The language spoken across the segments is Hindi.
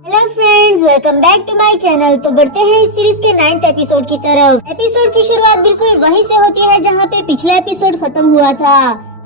Hello friends, welcome back to my channel. तो बढ़ते हैं इस सीरीज के 9th एपिसोड की तरफ। एपिसोड की शुरुआत बिल्कुल वहीं से होती है जहां पे पिछला एपिसोड खत्म हुआ था।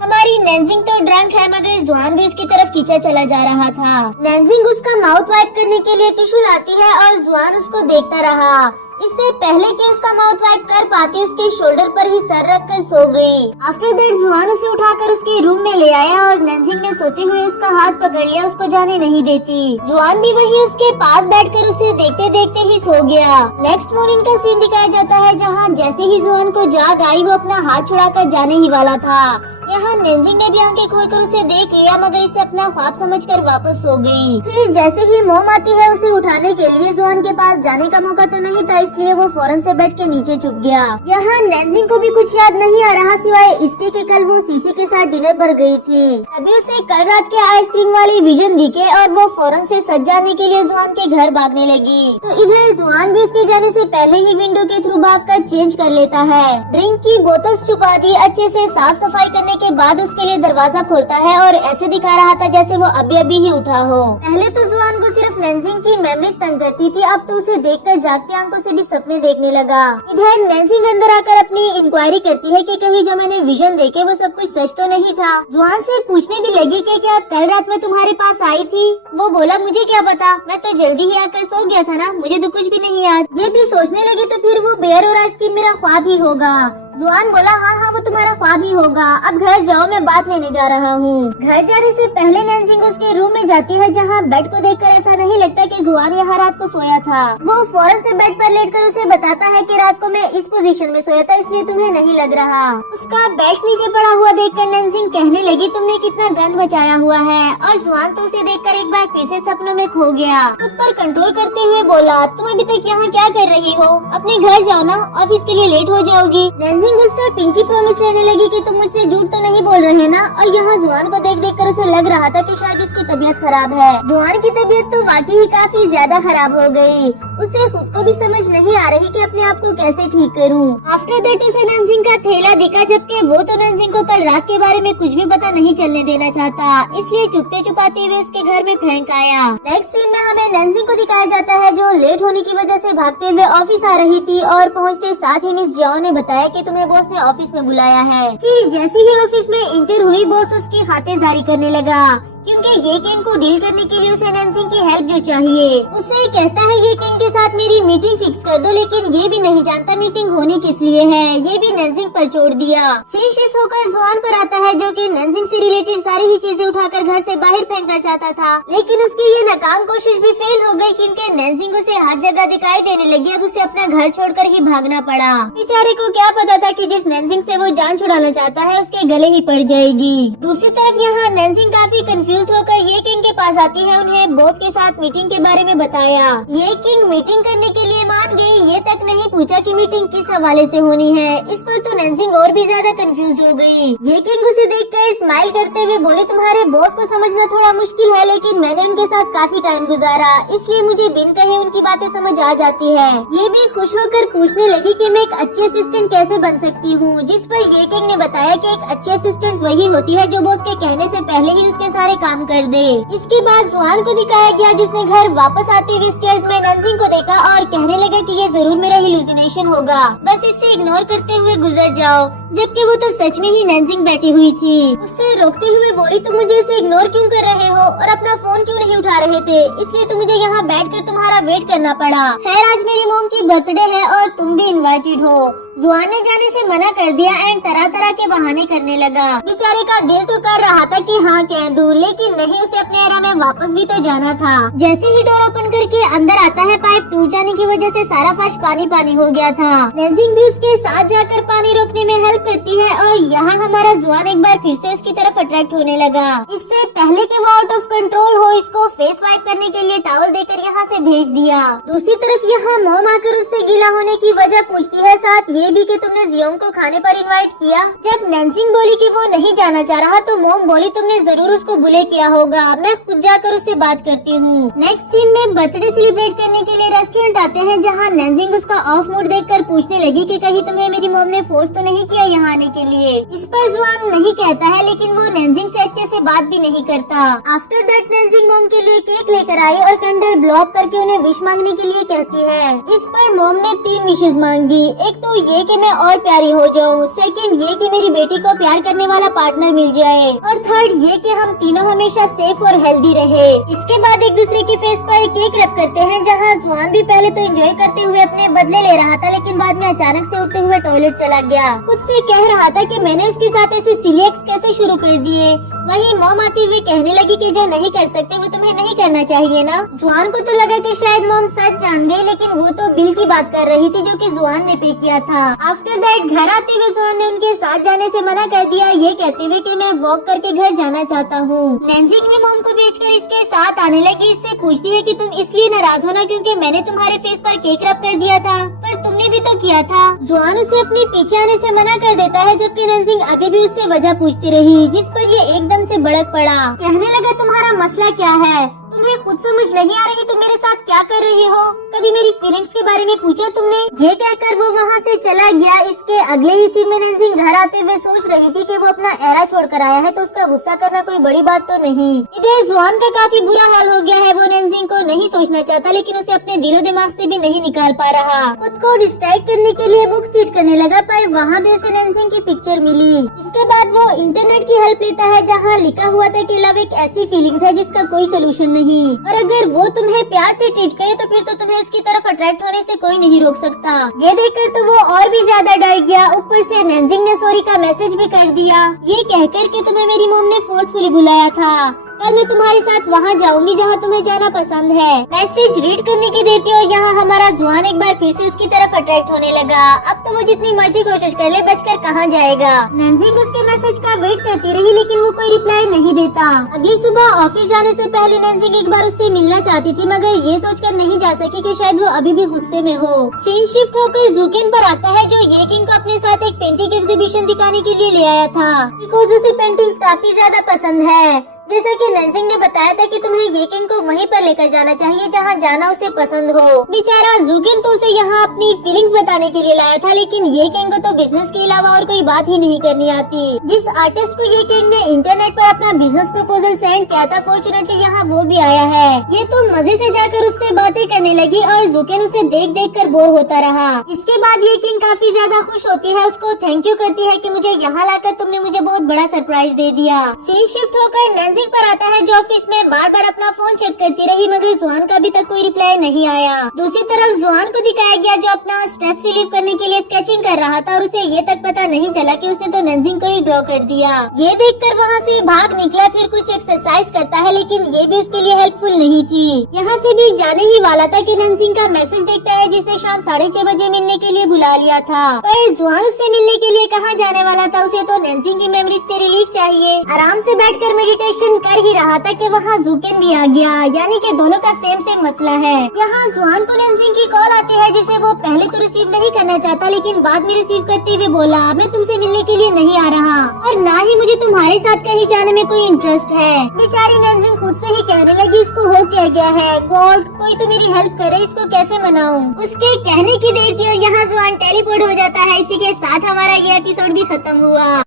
हमारी नैनजिंग तो ड्रंक है मगर जुआन भी उसकी तरफ खींचा चला जा रहा था। नैनजिंग उसका माउथ वाइप करने के लिए टिश्यू लाती है और जुआन उसको देखता रहा। इससे पहले कि उसका माउथ वाइप कर पाती उसके शोल्डर पर ही सर रख कर सो गई। आफ्टर दैट जुआन उसे उठाकर उसके रूम में ले आया और नैनजिंग ने सोते हुए उसका हाथ पकड़ लिया, उसको जाने नहीं देती। जुआन भी वही उसके पास बैठकर उसे देखते देखते ही सो गया। नेक्स्ट मॉर्निंग का सीन दिखाया जाता है जहाँ जैसे ही जुआन को जाग आई वो अपना हाथ छुड़ाकर जाने ही वाला था। यहाँ नैनजिंग ने भी आंखें खोलकर उसे देख लिया मगर इसे अपना ख्वाब समझकर वापस सो गई। फिर जैसे ही मॉम आती है उसे उठाने के लिए जुआन के पास जाने का मौका तो नहीं था, इसलिए वो फौरन से बेड के नीचे छुप गया। यहाँ नैनजिंग को भी कुछ याद नहीं आ रहा सिवाय इसके कि कल वो सीसी के साथ डिनर पर गई थी। तभी उसे कल रात के आइसक्रीम वाली विजन दिखे और वो फौरन से सज जाने के लिए जुआन के घर भागने लगी। तो इधर जुआन भी उसके जाने से पहले ही विंडो के थ्रू भागकर चेंज कर लेता है। ड्रिंक की बोतल छुपा दी, अच्छे से साफ सफाई करने के बाद उसके लिए दरवाजा खोलता है और ऐसे दिखा रहा था जैसे वो अभी अभी ही उठा हो। पहले तो जुआन को सिर्फ नैनजिंग की मेमोरीज तंग करती थी, अब तो उसे देखकर जागती आंखों से भी सपने देखने लगा। इधर नैनजिंग अंदर आकर अपनी इंक्वायरी करती है कि कहीं जो मैंने विजन देखे वो सब कुछ सच तो नहीं था। जुआन से पूछने भी लगी कि क्या कल रात में तुम्हारे पास आई थी। वो बोला मुझे क्या पता, मैं तो जल्दी ही आकर सो गया था ना, मुझे तो कुछ भी नहीं याद। ये भी सोचने लगी तो फिर वो बेयर और आइसक्रीम मेरा ख्वाब ही होगा। जुआन बोला हाँ वो तुम्हारा ख्वाब ही होगा, अब घर जाओ मैं बात लेने जा रहा हूँ। घर जाने से पहले नैनजिंग उसके रूम में जाती है जहाँ बेड को देखकर ऐसा नहीं लगता कि जुआन यहाँ रात को सोया था। वो फौरन से बेड पर लेटकर उसे बताता है कि रात को मैं इस पोजीशन में सोया था इसलिए तुम्हें नहीं लग रहा। उसका बेल्ट नीचे पड़ा हुआ देखकर नैनजिंग कहने लगी तुमने कितना गंद मचाया हुआ है, और जुआन तो उसे देखकर एक बार फिर से सपनों में खो गया। खुद पर कंट्रोल करते हुए बोला तुम अभी तक यहाँ क्या कर रही हो, अपने घर जाओ ना, ऑफिस के लिए लेट हो जाओगी। नैनजिंग उससे पिंकी प्रॉमिस लेने लगी कि तुम मुझसे झूठ तो नहीं बोल रहे ना, और यहाँ जुआन को देख कर उसे लग रहा था कि शायद इसकी तबीयत खराब है। जुआन की तबीयत तो वाकई ही काफी ज्यादा खराब हो गई। उसे खुद को भी समझ नहीं आ रही कि अपने आप को कैसे ठीक करूं। आफ्टर दैट उसे नैनजिंग का थैला दिखा, जबकि वो तो नैनजिंग को कल रात के बारे में कुछ भी पता नहीं चलने देना चाहता, इसलिए चुपते छुपाते हुए उसके घर में फेंक आया। नेक्स्ट सीन में हमें नैनजिंग को दिखाया जाता है जो लेट होने की वजह से भागते हुए ऑफिस आ रही थी और पहुँचते साथ ही मिस जाओ ने बताया कि तुम्हें बॉस ने ऑफिस में बुलाया है। फिर जैसे ही ऑफिस में इंटर हुई बॉस उसकी खातिरदारी करने लगा क्योंकि ये किंग को डील करने के लिए उसे नैनजिंग की हेल्प जो चाहिए। उससे कहता है ये किंग के साथ मेरी मीटिंग फिक्स कर दो, लेकिन ये भी नहीं जानता मीटिंग होनी किस लिए है, ये भी नैनजिंग पर छोड़ दिया। सीन शिफ्ट होकर जुआन पर आता है जो कि नैनजिंग से रिलेटेड सारी ही चीजें उठाकर घर से बाहर फेंकना चाहता था, लेकिन उसकी ये नाकाम कोशिश भी फेल हो गई क्योंकि नैनजिंग उसे हर जगह दिखाई देने लगी। अब उसे अपना घर छोड़कर ही भागना पड़ा। बेचारे को क्या पता था कि जिस नैनजिंग से वो जान छुड़ाना चाहता है उसके गले ही पड़ जाएगी। दूसरी तरफ यहाँ नैनजिंग काफी कंफ्यूज होकर ये किंग के पास आती है, उन्हें बॉस के साथ मीटिंग के बारे में बताया। ये किंग मीटिंग करने के लिए मान गई, ये तक नहीं पूछा कि मीटिंग किस हवाले से होनी है। इस पर तो नैनजिंग और भी ज्यादा कंफ्यूज हो गई। ये किंग उसे देखकर स्माइल करते हुए बोले तुम्हारे बॉस को समझना थोड़ा मुश्किल है, लेकिन मैंने उनके साथ काफी टाइम गुजारा इसलिए मुझे बिन कहे उनकी बातें समझ आ जाती है। ये भी खुश होकर पूछने लगी कि मैं एक अच्छी असिस्टेंट कैसे बन सकती हूँ, जिस पर ये किंग ने बताया कि एक अच्छी असिस्टेंट वही होती है जो बॉस के कहने से पहले ही उसके सारे काम कर दे। इसके बाद जुआन को दिखाया गया जिसने घर वापस आते हुए स्टेयर्स में नैनजिंग को देखा और कहने लगा कि ये जरूर मेरा हिलुसिनेशन होगा, बस इससे इग्नोर करते हुए गुजर जाओ, जबकि वो तो सच में ही नैनजिंग बैठी हुई थी। उससे रोकते हुए बोली तुम मुझे इसे इग्नोर क्यों कर रहे हो और अपना फोन क्यों नहीं उठा रहे थे, इसलिए तो मुझे यहाँ बैठकर तुम्हारा वेट करना पड़ा। खैर आज मेरी मॉम की बर्थडे है और तुम भी इनवाइटेड हो। जुआन ने जाने से मना कर दिया एंड तरह तरह के बहाने करने लगा। बेचारे का दिल तो कर रहा था कि हाँ कह दूं, लेकिन नहीं, उसे अपने एरा में वापस भी तो जाना था। जैसे ही डोर ओपन करके अंदर आता है पाइप टूट जाने की वजह से सारा फर्श पानी पानी हो गया था। नैनजिंग भी उसके साथ जाकर पानी रोकने में हेल्प करती है और यहाँ हमारा जुआन एक बार फिर से उसकी तरफ अट्रैक्ट होने लगा। इससे पहले कि वो आउट ऑफ कंट्रोल हो इसको फेस वाइप करने के लिए टॉवल देकर यहाँ से भेज दिया। दूसरी तरफ यहाँ मॉम आकर उससे गीला होने की वजह पूछती है, साथ ये ये भी कि तुमने जियोंग को खाने पर इनवाइट किया? जब नैन्जिंग बोली कि वो नहीं जाना चाह रहा तो मॉम बोली तुमने जरूर उसको बुले किया होगा, मैं खुद जाकर उससे बात करती हूँ। नेक्स्ट सीन में बर्थडे सेलिब्रेट करने के लिए रेस्टोरेंट आते हैं, जहाँ नैन्जिंग उसका ऑफ मूड देखकर पूछने लगी कि कहीं तुम्हें मेरी मॉम ने फोर्स तो नहीं किया यहाँ आने के लिए। इस पर जुआन नहीं कहता है, लेकिन वो नैन्जिंग से अच्छे से बात भी नहीं करता। आफ्टर दैट नैन्जिंग मॉम के लिए केक लेकर आई और कैंडल ब्लो अप करके उन्हें विश मांगने के लिए कहती है। इस पर मॉम ने 3 विशेष मांगी। एक तो ये कि मैं और प्यारी हो जाऊँ, सेकंड ये कि मेरी बेटी को प्यार करने वाला पार्टनर मिल जाए, और थर्ड ये कि हम तीनों हमेशा सेफ और हेल्दी रहे। इसके बाद एक दूसरे के फेस पर केक रब करते हैं, जहाँ जुआन भी पहले तो एंजॉय करते हुए अपने बदले ले रहा था, लेकिन बाद में अचानक से उठते हुए टॉयलेट चला गया। खुद से कह रहा था कि मैंने उसके साथ ऐसे सिली एक्ट्स कैसे शुरू कर दिए। वहीं मॉम आती हुई कहने लगी कि जो नहीं कर सकते वो तुम्हें नहीं करना चाहिए ना। जुआन को तो लगा कि शायद मॉम सच जान गई, लेकिन वो तो बिल की बात कर रही थी जो कि जुआन ने पे किया था। आफ्टर दैट घर आते हुए जुआन ने उनके साथ जाने से मना कर दिया, ये कहते हुए कि मैं वॉक करके घर जाना चाहता हूँ। नैन्जिंग भी मॉम को भेजकर इसके साथ आने लगी। इससे पूछती है कि तुम इसलिए नाराज हो ना क्योंकि मैंने तुम्हारे फेस पर केक रब कर दिया था, पर तुमने भी तो किया था। जुआन उसे अपने पीछे आने से मना कर देता है, जबकि नैन्जिंग अभी भी उससे वजह पूछती रही, जिस पर ये एकदम से भड़क पड़ा। कहने लगा तुम्हारा मसला क्या है, तुम्हें खुद समझ नहीं आ रही तुम मेरे साथ क्या कर रही हो, कभी मेरी फीलिंग्स के बारे में पूछा तुमने? ये कहकर वो वहाँ से चला गया। इसके अगले ही सीन में नैन्जिंग घर आते हुए सोच रही थी कि वो अपना एरा छोड़ कर आया है तो उसका गुस्सा करना कोई बड़ी बात तो नहीं। इधर जुआन का काफी बुरा हाल हो गया है। वो नैन्जिंग को नहीं सोचना चाहता, लेकिन उसे अपने दिलो दिमाग से भी नहीं निकाल पा रहा। खुद को डिस्ट्रैक्ट करने के लिए बुक्स रीड करने लगा, पर वहाँ भी उसे नैन्जिंग की पिक्चर मिली। इसके बाद वो इंटरनेट की हेल्प लेता है, जहाँ लिखा हुआ था कि लव एक ऐसी फीलिंग्स है जिसका कोई सोल्यूशन नहीं, और अगर वो तुम्हें प्यार से ट्रीट करे तो फिर तो तुम्हें उसकी तरफ अट्रैक्ट होने से कोई नहीं रोक सकता। ये देखकर तो वो और भी ज्यादा डर गया। ऊपर से नैन्जिंग ने सॉरी का मैसेज भी कर दिया, ये कहकर कि तुम्हें मेरी मॉम ने फोर्सफुली बुलाया था, कल मैं तुम्हारे साथ वहाँ जाऊंगी जहाँ तुम्हें जाना पसंद है। मैसेज रीड करने की देती और यहाँ हमारा जुआन एक बार फिर से उसकी तरफ अट्रैक्ट होने लगा। अब तो वो जितनी मर्जी कोशिश कर ले, बचकर कहाँ जाएगा। नैन्जिंग उसके मैसेज का वेट करती रही, लेकिन वो कोई रिप्लाई नहीं देता। अगली सुबह ऑफिस जाने से पहले नैन्जिंग एक बार उससे मिलना चाहती थी, मगर ये सोचकर नहीं जा सकी कि शायद वो अभी भी गुस्से में हो। सीन शिफ्ट होकर जुकेन पर आता है, जो ये किंग को अपने साथ एक पेंटिंग एग्जीबिशन दिखाने के लिए ले आया था, बिकॉज उसे पेंटिंग्स काफी ज्यादा पसंद है। जैसा कि नैन्जिंग ने बताया था कि तुम्हें ये किंग को वहीं पर लेकर जाना चाहिए जहाँ जाना उसे पसंद हो। बेचारा जुकिन तो उसे यहाँ अपनी फीलिंग्स बताने के लिए लाया था, लेकिन ये किंग को तो बिजनेस के अलावा और कोई बात ही नहीं करनी आती। जिस आर्टिस्ट को ये किंग ने इंटरनेट पर अपना बिजनेस प्रपोजल सेंड किया था, फॉर्चुनेटली यहाँ वो भी आया है। ये तो मजे से जाकर उससे बातें करने लगी और जुकिन उसे देख देख कर बोर होता रहा। इसके बाद ये किंग काफी ज्यादा खुश होती है, उसको थैंक यू करती है कि मुझे यहाँ लाकर तुमने मुझे बहुत बड़ा सरप्राइज दे दिया। सीन शिफ्ट होकर नैन्जिंग पर आता है, जो ऑफिस में बार बार अपना फोन चेक करती रही, मगर जुआन का अभी तक कोई रिप्लाई नहीं आया। दूसरी तरफ जुआन को दिखाया गया, जो अपना स्ट्रेस रिलीव करने के लिए स्केचिंग कर रहा था, और उसे ये तक पता नहीं चला कि उसने तो नैन्जिंग को ही ड्रॉ कर दिया। ये देखकर वहाँ से भाग निकला, फिर कुछ एक्सरसाइज करता है, लेकिन ये भी उसके लिए हेल्पफुल नहीं थी। यहाँ से भी जाने ही वाला था कि नैन्जिंग का मैसेज देखता है, जिसने शाम 6:30 बजे मिलने के लिए बुला लिया था। पर जुआन उससे मिलने के लिए कहाँ जाने वाला था, उसे तो नैन्जिंग की मेमोरीज से रिलीफ चाहिए। आराम से बैठकर मेडिटेशन कर ही रहा था कि वहाँ जुकेन भी आ गया, यानी कि दोनों का सेम मसला है। यहाँ जुआन को नैन्जिंग की कॉल आती है, जिसे वो पहले तो रिसीव नहीं करना चाहता, लेकिन बाद में रिसीव करते हुए बोला, मैं तुमसे मिलने के लिए नहीं आ रहा और ना ही मुझे तुम्हारे साथ कहीं जाने में कोई इंटरेस्ट है। बेचारी नैन्जिंग खुद से ही कहने लगी, इसको हो क्या गया है, गॉड कोई तो मेरी हेल्प करे, इसको कैसे मनाऊं। उसके कहने की देर थी और यहाँ जुआन टेलीपोर्ट हो जाता है। इसी के साथ हमारा ये एपिसोड भी खत्म हुआ।